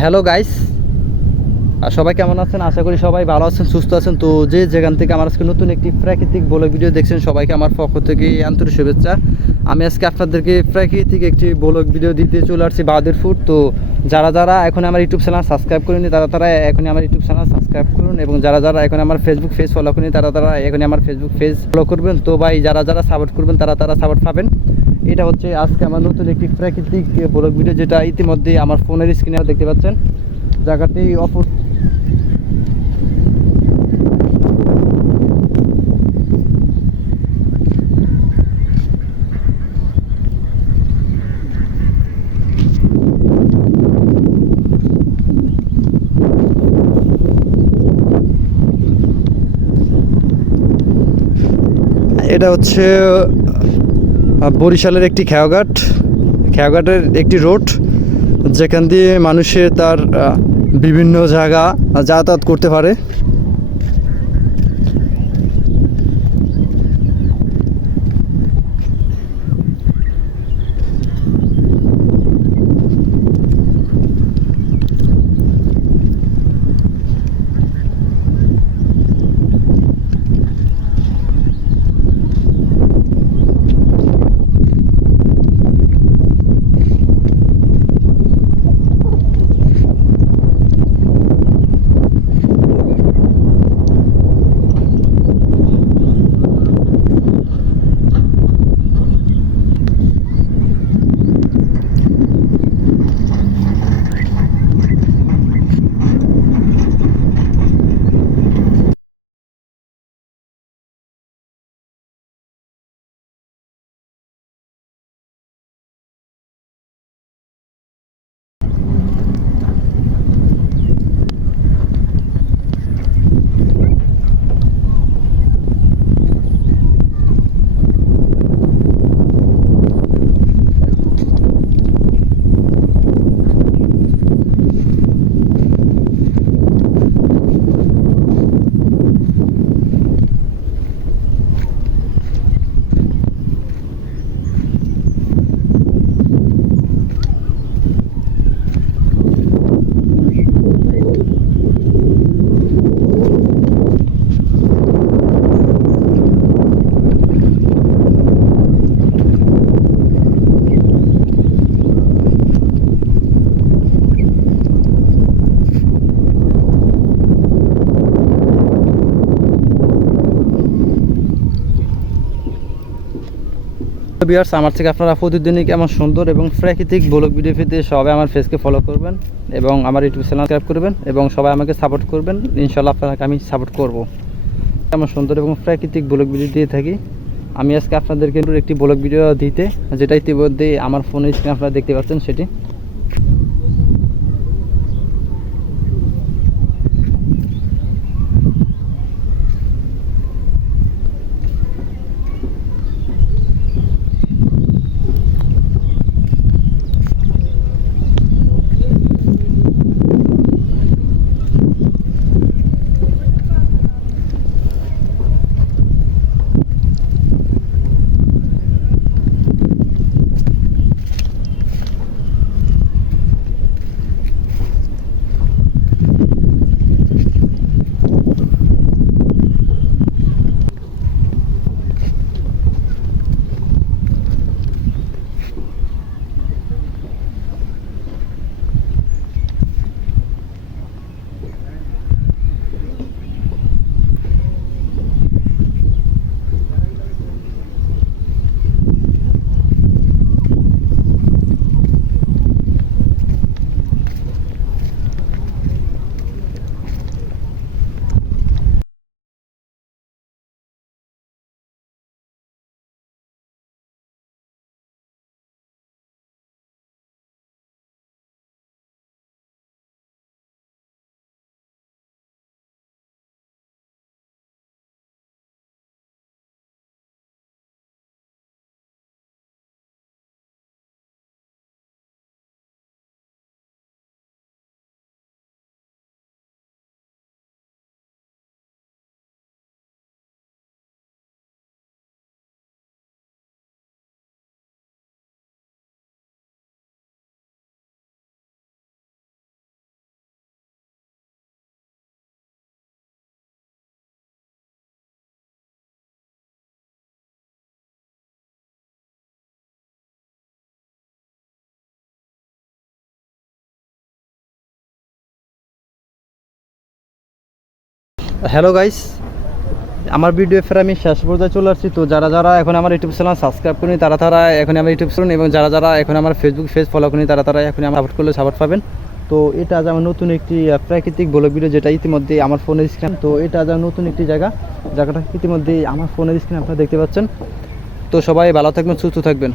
Hello guys, সবাই কেমন আছেন? আশা করি সবাই ভালো আছেন, সুস্থ আছেন। তো যে যেখান থেকে আমার আজকে নতুন একটি প্রাকৃতিক ব্লগ ভিডিও দেখছেন, সবাইকে আমার পক্ষ থেকে আন্তরিক শুভেচ্ছা। আমি আজকে আপনাদেরকে প্রাকৃতিক একটি ব্লগ ভিডিও দিতে চলে আসছি বাহাদুরপুর। তো যারা যারা এখন আমার ইউটিউব চ্যানেল সাবস্ক্রাইব করেনি তারা এখনই আমার ইউটিউব চ্যানেল সাবস্ক্রাইব করুন, এবং যারা যারা এখন আমার ফেসবুক পেজ ফলো করেনি তারা এখনই আমার ফেসবুক পেজ ফলো করবেন। তো ভাই, যারা যারা সাপোর্ট করবেন তারা সাপোর্ট পাবেন। এটা হচ্ছে আজকে আমার নতুন একটি প্রাকৃতিক ব্লগ ভিডিও, যেটা ইতিমধ্যেই আমার ফোনের স্ক্রিনে দেখতে পাচ্ছেন। জায়গাটি অপর এটা হচ্ছে বরিশালের একটি খেয়াঘাটের একটি রোড, যেখান দিয়ে মানুষে তার বিভিন্ন জায়গা যাতায়াত করতে পারে। ভিউয়ার্স, আমার থেকে আপনারা প্রতিদিনই কেমন সুন্দর এবং প্রাকৃতিক ব্লগ ভিডিও পেতে সবাই আমার ফেসকে ফলো করবেন এবং আমার ইউটিউব চ্যানেল সাবস্ক্রাইব করবেন এবং সবাই আমাকে সাপোর্ট করবেন। ইনশাআল্লাহ আপনাকে আমি সাপোর্ট করব। কেমন সুন্দর এবং প্রাকৃতিক ব্লগ ভিডিও দিয়ে থাকি। আমি আজকে আপনাদেরকে একটি ব্লগ ভিডিও দিতে, যেটা ইতিমধ্যে আমার ফোনের স্ক্রিনে আপনারা দেখতে পাচ্ছেন সেটি। হ্যালো গাইস, আমার ভিডিও ফের আমি শেষ পর্যায়ে চলে আসছি। তো যারা যারা এখন আমার ইউটিউব চ্যানেল সাবস্ক্রাইব করেনি তারা তারা এখন আমার ইউটিউব চ্যানেল, এবং যারা যারা এখন আমার ফেসবুক পেজ ফলো করেনি তারা তারা এখন আমার সাপোর্ট করলে সাপোর্ট পাবেন। তো এটা আজ আমার নতুন একটি প্রাকৃতিক ব্লগ ভিডিও, যেটা ইতিমধ্যে আমার ফোনের স্ক্রিন। তো এটা আজ আমার নতুন একটি জায়গাটা ইতিমধ্যে আমার ফোনের স্ক্রিন আপনারা দেখতে পাচ্ছেন। তো সবাই ভালো থাকবেন, সুস্থ থাকবেন।